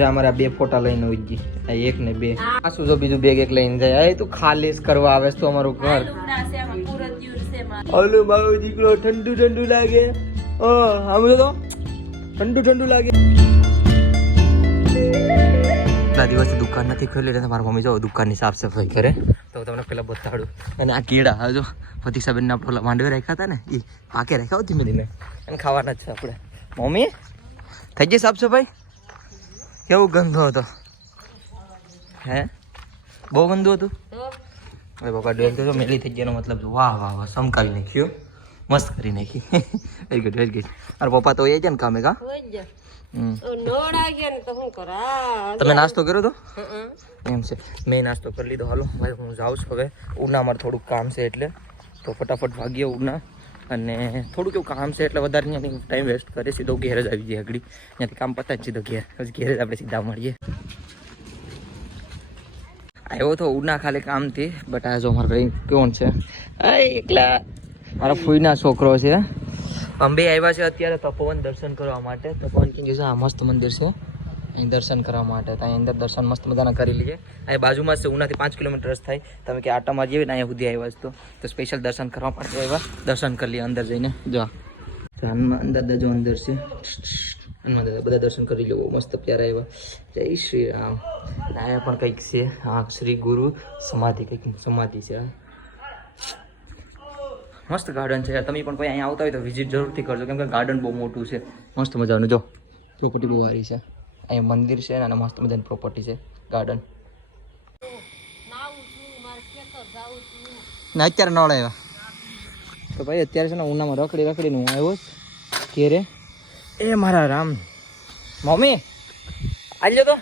જા અમારા બે ફોટા લઈને ઉજી આ એક ને બે. આ શું જો બીજું બેગ એક લઈને જાય. એ તું ખાલી કરવા આવે તો અમારું ઘર. ઓલું મારો દીકરો ઠંડુ ઠંડુ લાગે. ઓ સાંભળ્યો તો. ઠંડુ ઠંડુ લાગે. કેટલા દિવસે દુકાન નથી ખોલી એટલે મારા મમ્મી જો દુકાનની સાફ સફાઈ કરે. તો તમને પેલા બતાડું. અને આ કીડા હજુ જો પ્રતિક્ષાબેન આપણે ઓલા માંડવે રાખ્યા હતા ને એ પાકે રાખ્યા હોતી મેં અને ખાવાના જ છે આપણે. મમ્મી થઈ ગઈ સાફ સફાઈ કેવું ગંદો હતો? હે? બહુ ગંદુ હતું? અરે બાપા ડેલ તો મેલી થઈ ગયાનો મતલબ વાહ વાહ વાહ સમકાવી નાખ્યો મસ્ત કરી નાખી. વેરી ગુડ વેરી ગુડ અરે પપ્પા તો એ છે ને કામે કા. તમે નાસ્તો કર્યો તો? એમ છે. મેં નાસ્તો કરી લીધો. હાલો હું જાઉં છું હવે. ઉનામાં થોડુંક કામ છે એટલે. તો ફટાફટ ભાગીએ ઉના. અને થોડુંક એવું કામ છે એટલે વધારે ત્યાંથી ટાઈમ વેસ્ટ કરે સીધો ઘેર જ આવી જઈએ આગળ. ત્યાંથી કામ પતા જ સીધો ઘેર. પછી ઘેર જ આપણે સીધા મળીએ. આવ્યો તો ઉના ખાલી કામથી બટ આ જો મારો ભાઈ કોણ છે? એકલા. મારા ફૂઈના છોકરો છે. અંબે આવ્યા છે અત્યારે તપોવન દર્શન કરવા માટે. તપોવન કિંગ છે આ મસ્ત મંદિર છે. અહીં દર્શન કરવા માટે. તો અહીં અંદર દર્શન મસ્ત મજાના કરી લઈએ. અહીં બાજુમાં છે, ઉનાથી પાંચ કિલોમીટર જ થાય. તમે કે આટામાં જઈએ ને અહીંયા સુધી આવ્યા તો. તો સ્પેશિયલ દર્શન કરવા માટે આવ્યા. દર્શન કરી લઈએ અંદર જઈને. જો અંદર દજો અંદર છે. હનુમાન દાદા બધા દર્શન કરી લો મસ્ત પ્યારા આવ્યા. જય શ્રી રામ. અહીંયા પણ કંઈક છે. હા, શ્રી ગુરુ સમાધિ, કંઈક સમાધિ છે મસ્ત ગાર્ડન છે તમે પણ કોઈ અહીંયા આવતા હોય તો વિઝિટ જરૂરથી કરજો. કેમ કે ગાર્ડન બહુ મોટું છે. મસ્ત મજાનું. જો. પ્રોપર્ટી બહુ સારી છે. અહીંયા મંદિર છે અને મસ્ત મજાની પ્રોપર્ટી છે ગાર્ડન ના, અત્યારે નળ આવ્યા. તો ભાઈ, અત્યારે છે ને ઉનામાં રખડી રખડીને હું આવ્યો ઘેરે. એ મારા રામ. મમ્મી આલ્યો તો.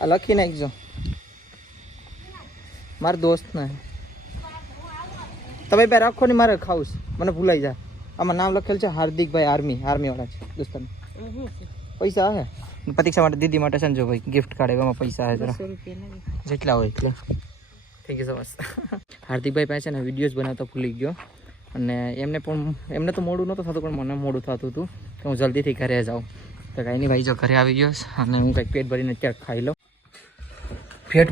આ લખી નાખજો. મારા દોસ્ત ને તમે બે રાખો ને, મારે ખાવું મને ભૂલાઈ જાય. આમાં નામ લખેલ છે હાર્દિકભાઈ આર્મી, આર્મીવાળા છે, દોસ્તાન. પૈસા હે? પ્રતીક્ષા માટે દીદી માટે સંજો ભાઈ ગિફ્ટ કાર્ડ એમાં પૈસા હે જરા. જેટલા હોય એટલે. થેન્ક યુ સો મચ હાર્દિકભાઈ પાસે ને વિડીયોઝ બનાવતા ભૂલી ગયો. અને એમને પણ એમને તો મોડું નહોતું થતું પણ મને મોડું થતું હતું. કે હું જલ્દીથી ઘરે જાઉં. તો કાંઈ નહીં ભાઈ જો ઘરે આવી ગયો અને હું કંઈક પેટ ભરીને ત્યાં ખાઈ લઉં. પેટ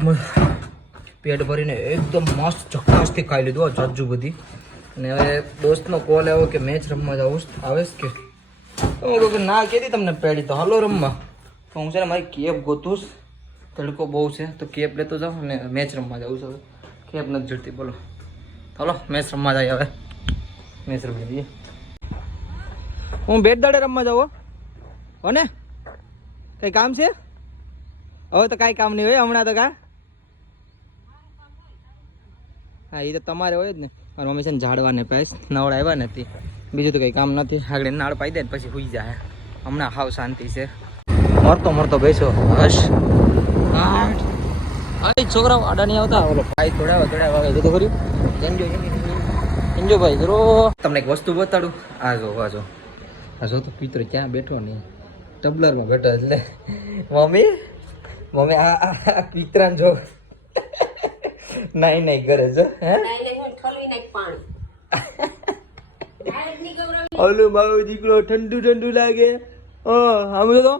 પેટ ભરીને એકદમ મસ્ત ચકાસથી ખાઈ લીધું જજ્જુ બધી અને હવે દોસ્તનો કોલ આવ્યો કે મેચ રમવા જાઉં આવેશ કે? હું કહું ના કીધી તમને પેડી તો. હાલો રમવા. હું છે ને મારી કેબ ગોતું તડકો બહુ છે, તો કેબ લેતો જાઉં અને મેચ રમવા જાઉં છું કેબ નથી જડતી, બોલો. હાલો, મેચ રમવા જાય હવે. મેચ રમવા જઈએ હું બેટ દાડે રમવા જાઉં. હો. ને? કંઈ કામ છે? હવે તો કાંઈ કામ નહીં હોય, હમણાં તો કા? હા એ તો તમારે હોય જ ને. મારા મમ્મી છે ને ઝાડવાને પાસ નવડાવ્યા નથી. બીજું તો કંઈ કામ નથી. આગળ નાળ પાઈ દે પછી હુઈ જાય. હમણાં હાવ શાંતિ છે. મરતો મરતો બેસો. હશ. છોકરાઓ આડા નહીં આવતા. ઓલો ભાઈ થોડા થોડા વાગે જતો કર્યું? એન્જો એન્જો ભાઈ કરો. તમને એક વસ્તુ બતાડું. આ જો આ જો. આ જો તો પિત્ર ક્યાં બેઠો નહીં ટબલરમાં બેઠો એટલે મમ્મી? મમ્મી આ આ પિત્રાને જો. નહીં નહીં કરે જો હે? ઓલું મારો દીકરો ઠંડુ ઠંડુ લાગે. હા તો.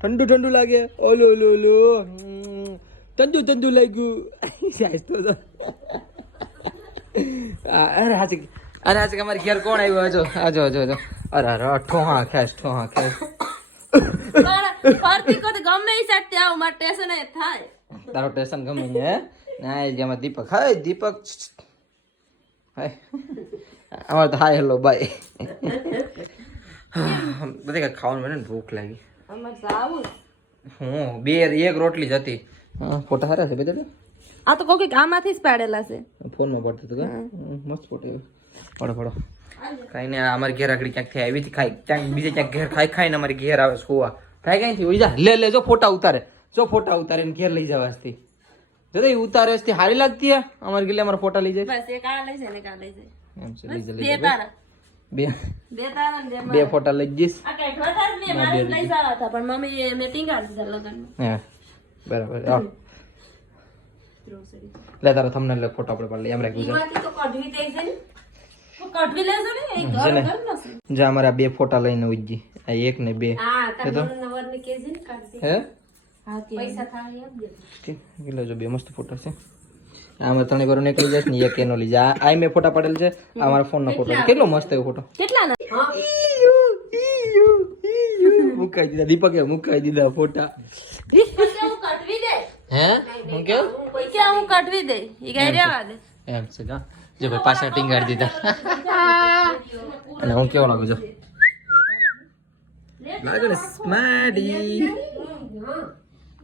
ઠંડુ ઠંડુ લાગે. ઓલું ઓલો ઓલો ઠંડુ ઠંડુ લાગ્યું. તો. અરે હાચી અરે હાચી અમારી ઘેર કોણ આવ્યું? આજો આજો આજો આજો અરે અરે ઠોહા ખેસ ઠોહા ખેસ તારો ટેશન ગમે છે ના એ જેમાં દીપક હાય દીપક. હાય. અમારે તો હાય હેલો બાય બધી કાંઈ ખાવાનું મને ભૂખ લાગી. અમારે હું બે એક રોટલી જ હતી. હા ફોટા સારા છે બધા આ તો કોઈક આમાંથી જ પાડેલા છે. ફોનમાં પડતું હતું કા? મસ્ત ફોટો પડો પડો કાંઈ નહીં આ અમારી ઘેર આગળ ક્યાંકથી આવી હતી ખાઈ ક્યાંક બીજે ક્યાંક ઘેર ખાઈ ખાઈને અમારી ઘેર આવે સુવા. થાય કાંઈ ઉઈ જા લે લે જો ફોટા ઉતારે. જો ફોટા ઉતારે ને ઘેર લઈ જવા જો તો એ ઉતારે હારી લાગતી હે? અમારી ગીલે અમારા ફોટા લઈ જાય. બસ એક આ લઈ જાય ને એક આ લઈ જાય. એમ છે લીધે લીધે બે બે. બે તારા બે ફોટા લઈ જઈશ. આ કઈ ખોટા જ નહીં મારે લઈ જવા હતા પણ મમ્મી એ મેં ટીંગાડી દીધા લગનમાં. હા બરાબર આવ. લે તારા થંબનેલ લે ફોટો આપણે પાડી એમ રાખી એમાંથી તો કઢવી દે છે ને. કટવી લેજો ને એ ઘર ઘર નસે અમારા બે ફોટા લઈને ઉજી આ એક ને બે. હા તાર નણંદ વરની કેજી ને કાઢી હે હા? પૈસા કેટલા જો બે મસ્ત ફોટા છે. આમાં ત્રણે કરો નીકળી જાય ને એક એનો જાય. આ મેં ફોટા પાડેલ છે. આ મારા ફોનનો ફોટો કેટલો મસ્ત એવો ફોટો. કેટલા મુકાઈ દીધા. દીપકે મુકાઈ દીધા ફોટા. હું હે? હું કેવું? હું કટવી દે? ઈ કઈ રેવા દે. એમ છે કા? જો ભાઈ પાછા ટીંગાડી દીધા. અને હું કેવો લાગુ છું લાગે સ્માડી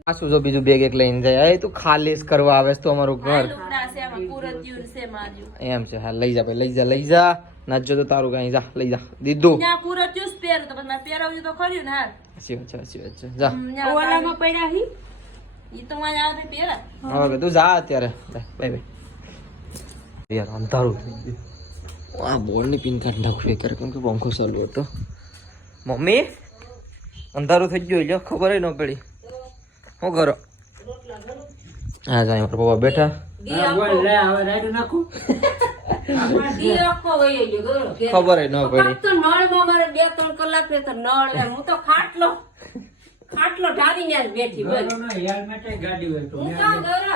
પાછું જો બીજું બેગ એક લઈને જાય. એ તું ખાલી કરવા આવે તો અમારું ઘર. એમ છે હા લઈ જા ભાઈ લઈ જા લઈ જા. નાચજો તો તારું કઈ જા લઈ જા. દીધું. ત્યાં પૂરત્યું જ પહેરું તો પછી મારે તો ખર્યું ને હાર સાચી વાત છે સાચી વાત છે. જા. ઓલામાં પડ્યા હી ઈ તો મારે આવે પહેરા. હવે તું જા અત્યારે. Bye bye. યાર અંધારું થઈ ગયું. આ બોર્ડની પિન અત્યારે કેમ કે પંખો ચાલુ હતો. મમ્મી અંધારું થઈ ગયું લ્યો ખબર ન પડી. શું કરો? હા જાય મારા પપ્પા બેઠા. ખબર ન પડી. નળમાં મારે બે ત્રણ કલાક રે તો નળ. હું તો ખાટલો. ખાટલો ઢાળીને જ બેઠી બોલ. હું કામ ગૌરવ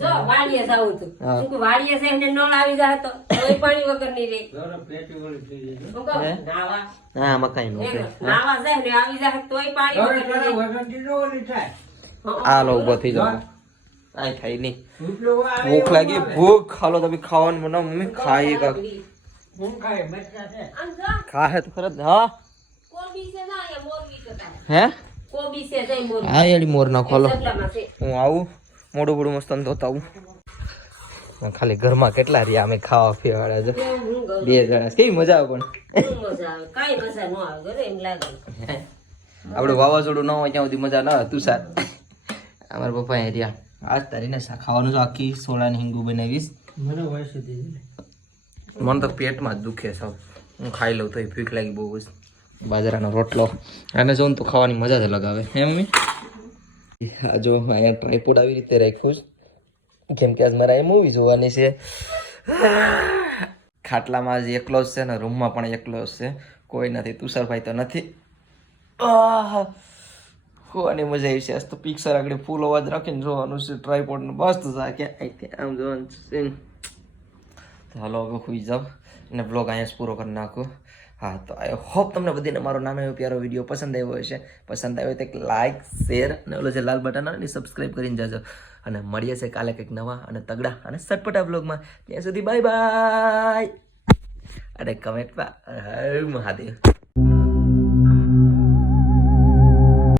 જો વાડીએ જાવું તું શું કે કહું છે એને નળ આવી જાય તો કોઈ પાણી વગરની રે? નાવા હા મકાઈ નું નાવા જાય ને આવી જાય તોય પાણી વગરની રે. આ લો ઊભો થઈ જાવ આય ખાઈ નહીં ભૂખ લાગી ભૂખ ખાલો તો બી ખાવાનું મને મમ્મી. ખાઈ કાક. આમ જો, ખા હે તો ખરા હા. કોબી છે ના અહીંયા મોરબી છે હે? હા એડી મોર ના ખોલો હું આવું મોડું મોડું મસ્ત ધોતા આવું ખાલી ઘરમાં કેટલા રહ્યા અમે ખાવા પીવાળા જો બે જણા. કેવી મજા આવે પણ? શું મજા આવે? કાંઈ મજા ન આવે ઘરે એમ લાગે. આપણે વાવાઝોડું ન હોય ત્યાં સુધી મજા ના હતું સાર. અમારા પપ્પા એ રહ્યા. આજ તારીને ખાવાનું જો આખી સોળાની હિંગુ બનાવીશ. મને તો પેટમાં જ દુખે સૌ હું ખાઈ લઉં તો ભીખ લાગી બહુ જ. બાજરાનો રોટલો. આને જોઉં તો ખાવાની મજા જ અલગ આવે. હે મમ્મી? આ જો અહીંયા ટ્રાયપોડ આવી રીતે રાખ્યું છે. કેમ કે આજ મારે એ મૂવી જોવાની છે. ખાટલામાં આજે એકલો જ છે ને રૂમમાં પણ એકલો જ છે. કોઈ નથી, તુષારભાઈ તો નથી. ખોવાની મજા આવી છે. આજ તો પિક્ચર આગળ ફૂલ અવાજ રાખીને જોવાનું છે. ટ્રાયપોડ ને મસ્ત છે. કે આમ જોવાનું છે. તો હાલો, હવે ખુઈ જાઓ અને બ્લોગ અહીંયા જ પૂરો કરી નાખો. હા, તો આઈ હોપ તમને બધીને મારો નાનો એવો પ્યારો વીડિયો પસંદ આવ્યો હશે. પસંદ આવ્યો તો એક લાઇક શેર અને ઓલો જે લાલ બટન અને સબસ્ક્રાઈબ કરીને જાજો. અને મળીએ છે કાલે કંઈક નવા અને તગડા અને સટપટા બ્લોગમાં ત્યાં સુધી બાય બાય અને કમેન્ટમાં મહાદેવ.